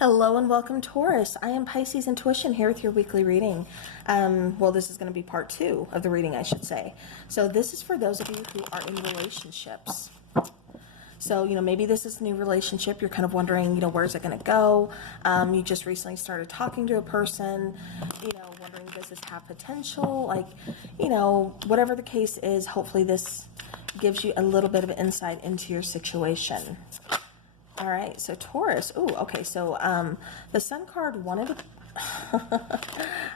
Hello and welcome, Taurus. I am Pisces Intuition here with your weekly reading. Well, this is going to be part 2 of the reading, I should say. So this is for those of you who are in relationships. So, maybe this is a new relationship. You're kind of wondering, where's it going to go? You just recently started talking to a person, wondering, does this have potential? Like, whatever the case is, hopefully this gives you a little bit of insight into your situation. All right, so Taurus. Ooh, okay, so the Sun card wanted to...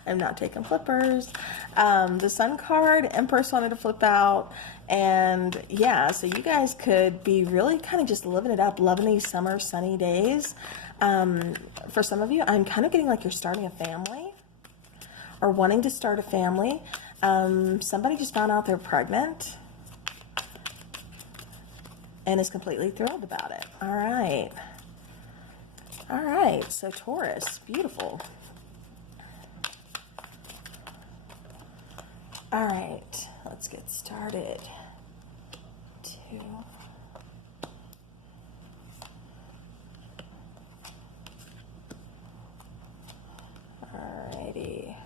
I'm not taking flippers. The Sun card, Empress wanted to flip out. And yeah, so you guys could be really kind of just living it up, loving these summer sunny days. For some of you, I'm kind of getting like you're starting a family or wanting to start a family. Somebody just found out they're pregnant and is completely thrilled about it. All right. All right, so Taurus, beautiful. All right, let's get started. 2. All righty.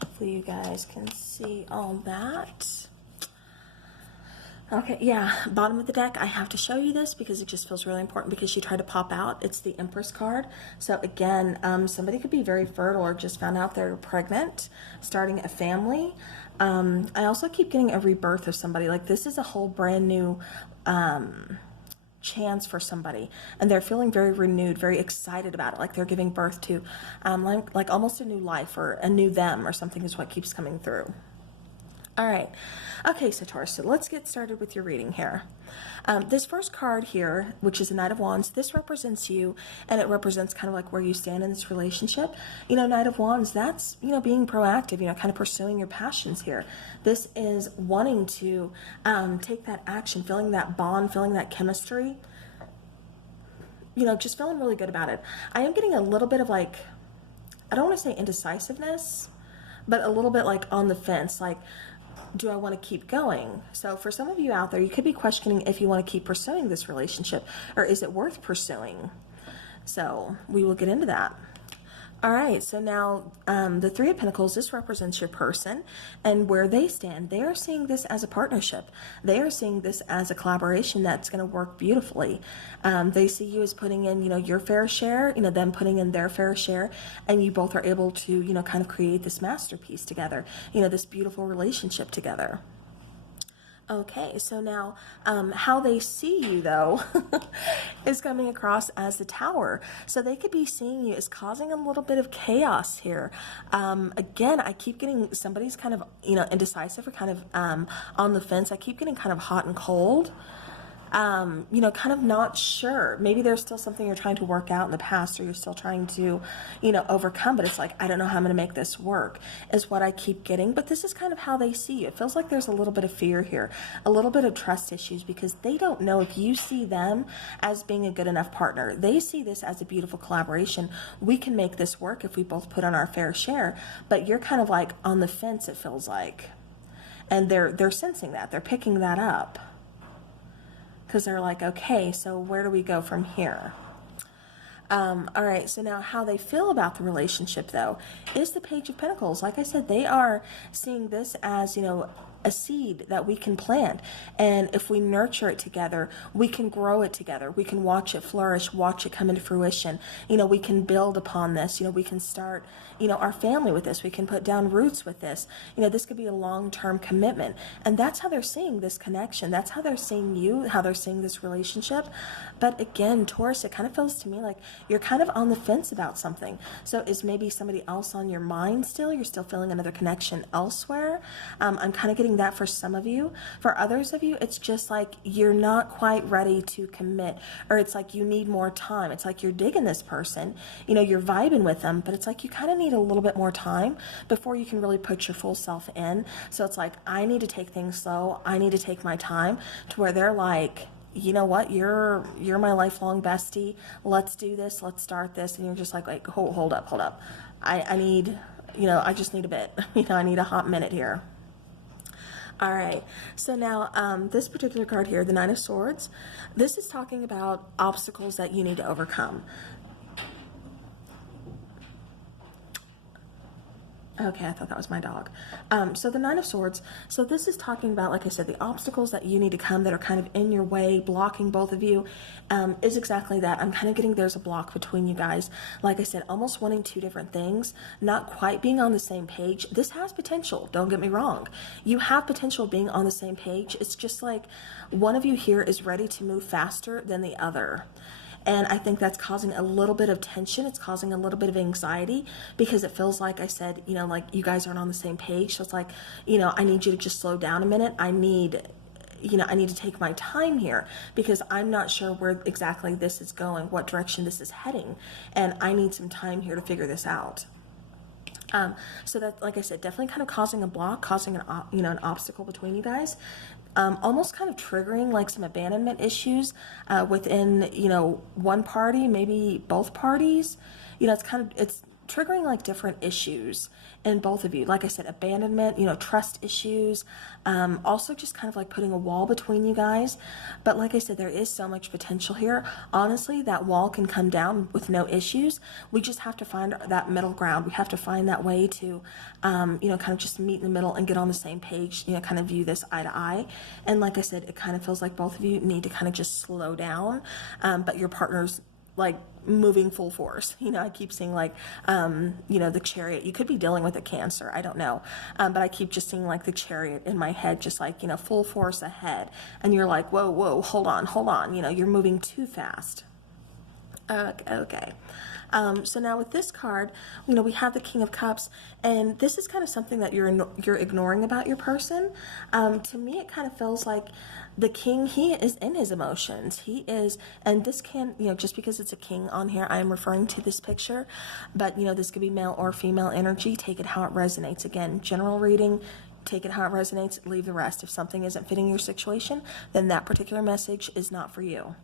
Hopefully you guys can see all that. Okay, yeah, bottom of the deck, I have to show you this because it just feels really important because she tried to pop out. It's the Empress card. So again, somebody could be very fertile or just found out they're pregnant, starting a family. I also keep getting a rebirth of somebody. Like this is a whole brand new chance for somebody. And they're feeling very renewed, very excited about it. Like they're giving birth to like almost a new life or a new them or something is what keeps coming through. All right. Okay, so Taurus, so let's get started with your reading here. This first card here, which is the Knight of Wands, this represents you, and it represents kind of like where you stand in this relationship. Knight of Wands, that's, being proactive, kind of pursuing your passions here. This is wanting to take that action, feeling that bond, feeling that chemistry, just feeling really good about it. I am getting a little bit of like, I don't want to say indecisiveness, but a little bit like on the fence, like, do I want to keep going? So for some of you out there, you could be questioning if you want to keep pursuing this relationship or is it worth pursuing? So we will get into that. All right, so now the 3 of Pentacles, this represents your person and where they stand. They are seeing this as a partnership. They are seeing this as a collaboration that's going to work beautifully. They see you as putting in, your fair share, them putting in their fair share, and you both are able to, kind of create this masterpiece together, this beautiful relationship together. Okay, so now how they see you, though, is coming across as the Tower. So they could be seeing you as causing a little bit of chaos here. Again, I keep getting somebody's kind of, indecisive or kind of on the fence. I keep getting kind of hot and cold. Kind of not sure. Maybe there's still something you're trying to work out in the past or you're still trying to, overcome, but it's like, I don't know how I'm going to make this work is what I keep getting. But this is kind of how they see you. It feels like there's a little bit of fear here, a little bit of trust issues because they don't know if you see them as being a good enough partner. They see this as a beautiful collaboration. We can make this work if we both put on our fair share, but you're kind of like on the fence, it feels like. And they're sensing that. They're picking that up. Because they're like, okay, so where do we go from here? All right, so now how they feel about the relationship, though, is the Page of Pentacles. Like I said, they are seeing this as, a seed that we can plant. And if we nurture it together, we can grow it together. We can watch it flourish, watch it come into fruition. We can build upon this. We can start, our family with this. We can put down roots with this. This could be a long-term commitment. And that's how they're seeing this connection. That's how they're seeing you, how they're seeing this relationship. But again, Taurus, it kind of feels to me like you're kind of on the fence about something. So is maybe somebody else on your mind still? You're still feeling another connection elsewhere? I'm kind of getting that for some of you. For others of you, it's just like you're not quite ready to commit, or it's like you need more time. It's like you're digging this person, you're vibing with them, but it's like you kind of need a little bit more time before you can really put your full self in. So it's like, I need to take things slow. I need to take my time to where they're like, you know what, you're my lifelong bestie. Let's do this. Let's start this. And you're just like hold up. I need, I just need a bit, I need a hot minute here. All right. So now, this particular card here, the Nine of Swords, this is talking about obstacles that you need to overcome. Okay, I thought that was my dog. So the Nine of Swords, so this is talking about, like I said, the obstacles that you need to come that are kind of in your way, blocking both of you, is exactly that. I'm kind of getting there's a block between you guys. Like I said, almost wanting two different things, not quite being on the same page. This has potential, don't get me wrong. You have potential being on the same page. It's just like one of you here is ready to move faster than the other. And I think that's causing a little bit of tension. It's causing a little bit of anxiety because it feels like I said, you know, like you guys aren't on the same page. So it's like, you know, I need you to just slow down a minute. I need to take my time here because I'm not sure where exactly this is going, what direction this is heading. And I need some time here to figure this out. So that, like I said, definitely kind of causing a block, causing an obstacle between you guys. Almost kind of triggering like some abandonment issues within, one party, maybe both parties. It's triggering like different issues in both of you. Like I said, abandonment, trust issues, also just kind of like putting a wall between you guys. But like I said, there is so much potential here. Honestly, that wall can come down with no issues. We just have to find that middle ground. We have to find that way to, kind of just meet in the middle and get on the same page, kind of view this eye to eye. And like I said, it kind of feels like both of you need to kind of just slow down, but your partner's like moving full force. I keep seeing like, the Chariot. You could be dealing with a Cancer. I don't know. But I keep just seeing like the Chariot in my head, just like, full force ahead. And you're like, whoa, hold on. You're moving too fast. Okay. So now with this card, we have the King of Cups, and this is kind of something that you're ignoring about your person. To me, it kind of feels like the King, he is in his emotions. He is, and this can, just because it's a King on here, I am referring to this picture, but, this could be male or female energy. Take it how it resonates. Again, general reading. Take it how it resonates. Leave the rest. If something isn't fitting your situation, then that particular message is not for you.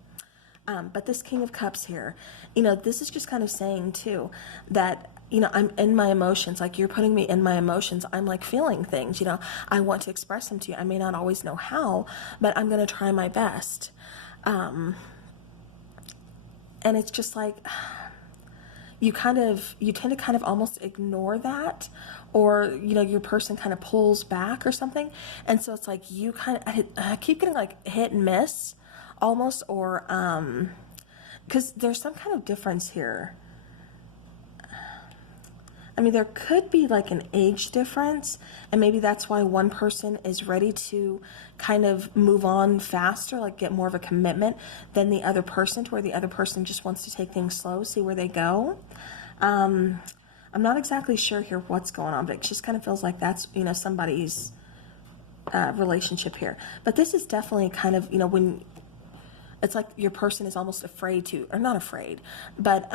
But this King of Cups here, this is just kind of saying too that, I'm in my emotions. Like, you're putting me in my emotions. I'm like feeling things, I want to express them to you. I may not always know how, but I'm going to try my best. And it's just like, you tend to kind of almost ignore that, or, your person kind of pulls back or something. And so it's like, you kind of, I keep getting like hit and miss almost, or because there's some kind of difference here. I mean, there could be like an age difference, and maybe that's why one person is ready to kind of move on faster, like get more of a commitment than the other person, to where the other person just wants to take things slow, see where they go. I'm not exactly sure here what's going on, but it just kind of feels like that's, somebody's relationship here. But this is definitely kind of, when it's like your person is almost afraid to, or not afraid, but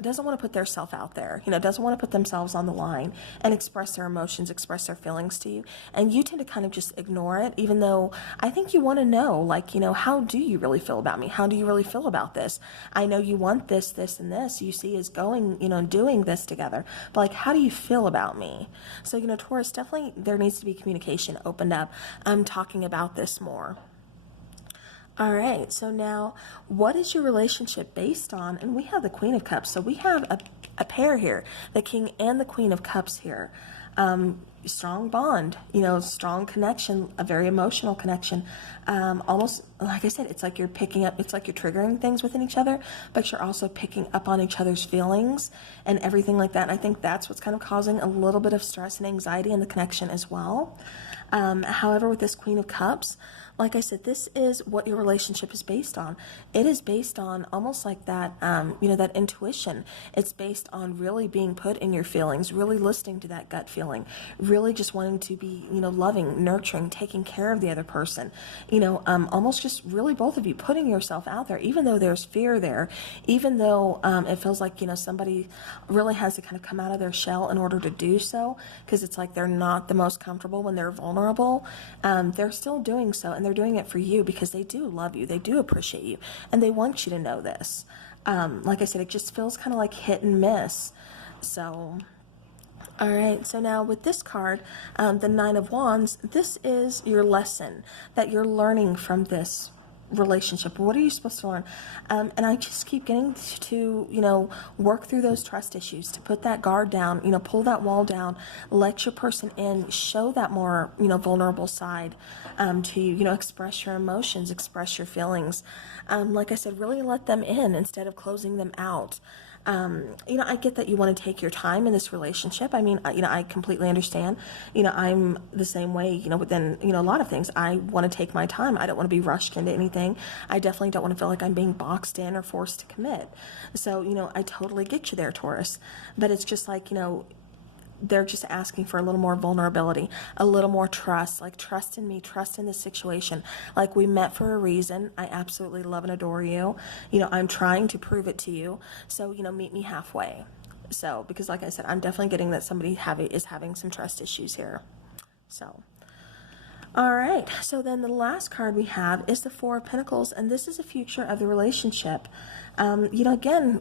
doesn't want to put their self out there, doesn't want to put themselves on the line and express their emotions, express their feelings to you. And you tend to kind of just ignore it, even though I think you want to know, like, how do you really feel about me? How do you really feel about this? I know you want this, this, and this. You see is going, doing this together. But, like, how do you feel about me? So, Taurus, definitely there needs to be communication opened up. I'm talking about this more. All right, so now what is your relationship based on? And we have the Queen of Cups. So we have a pair here, the King and the Queen of Cups here. Strong bond, strong connection, a very emotional connection. Almost, like I said, it's like you're picking up, it's like you're triggering things within each other, but you're also picking up on each other's feelings and everything like that. And I think that's what's kind of causing a little bit of stress and anxiety in the connection as well. However, with this Queen of Cups, like I said, this is what your relationship is based on. It is based on almost like that, that intuition. It's based on really being put in your feelings, really listening to that gut feeling, really just wanting to be, loving, nurturing, taking care of the other person, almost just really both of you putting yourself out there, even though there's fear there, even though it feels like, somebody really has to kind of come out of their shell in order to do so, because it's like they're not the most comfortable when they're vulnerable. They're still doing so, and they're doing it for you because they do love you, they do appreciate you, and they want you to know this. Like I said, it just feels kind of like hit and miss. So All right, so now with this card, the Nine of Wands, this is your lesson that you're learning from this relationship. What are you supposed to learn? And I just keep getting to, work through those trust issues, to put that guard down, pull that wall down, let your person in, show that more, vulnerable side to you, express your emotions, express your feelings. Like I said, really let them in instead of closing them out. I get that you want to take your time in this relationship. I mean, I completely understand. I'm the same way, within, a lot of things. I want to take my time. I don't want to be rushed into anything. I definitely don't want to feel like I'm being boxed in or forced to commit. So, I totally get you there, Taurus. But it's just like, they're just asking for a little more vulnerability, a little more trust, like trust in me, trust in this situation. Like, we met for a reason. I absolutely love and adore you. I'm trying to prove it to you. So, meet me halfway. So, because like I said, I'm definitely getting that somebody is having some trust issues here. So, all right. So then the last card we have is the Four of Pentacles, and this is a future of the relationship. Again,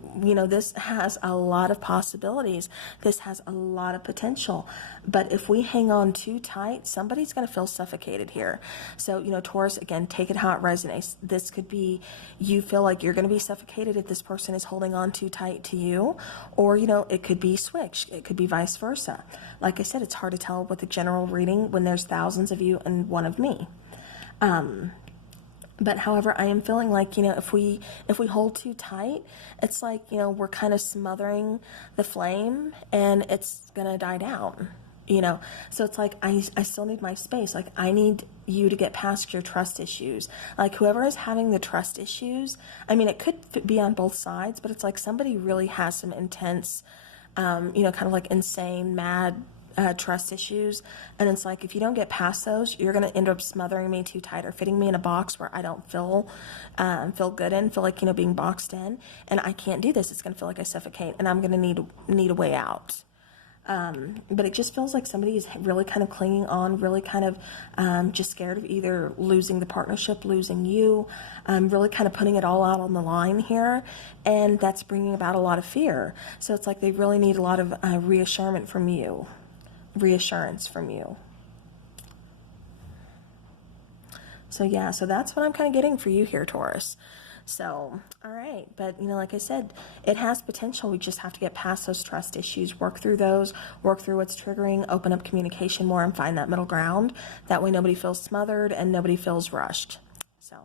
this has a lot of possibilities. This has a lot of potential. But if we hang on too tight, somebody's going to feel suffocated here. So, Taurus, again, take it how it resonates. This could be you feel like you're going to be suffocated if this person is holding on too tight to you, or, it could be switched. It could be vice versa. Like I said, it's hard to tell with a general reading when there's thousands of you and one of me. But however, I am feeling like, if we hold too tight, it's like, we're kind of smothering the flame and it's going to die down, So it's like, I still need my space. Like, I need you to get past your trust issues. Like, whoever is having the trust issues, I mean, it could be on both sides, but it's like somebody really has some intense, kind of like insane, mad, trust issues. And it's like, if you don't get past those, you're going to end up smothering me too tight or fitting me in a box where I don't feel good in, feel like, being boxed in. And I can't do this. It's going to feel like I suffocate, and I'm going to need a way out. But it just feels like somebody is really kind of clinging on, really kind of just scared of either losing the partnership, losing you, really kind of putting it all out on the line here. And that's bringing about a lot of fear. So it's like they really need a lot of reassurance from you. So yeah, so that's what I'm kind of getting for you here, Taurus. So, all right. But, like I said, it has potential. We just have to get past those trust issues, work through those, work through what's triggering, open up communication more, and find that middle ground. That way nobody feels smothered and nobody feels rushed. So,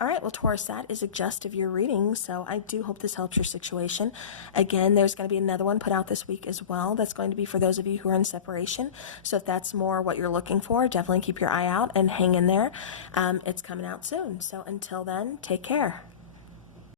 all right. Well, Taurus, that is a gist of your reading. So I do hope this helps your situation. Again, there's going to be another one put out this week as well. That's going to be for those of you who are in separation. So if that's more what you're looking for, definitely keep your eye out and hang in there. It's coming out soon. So until then, take care.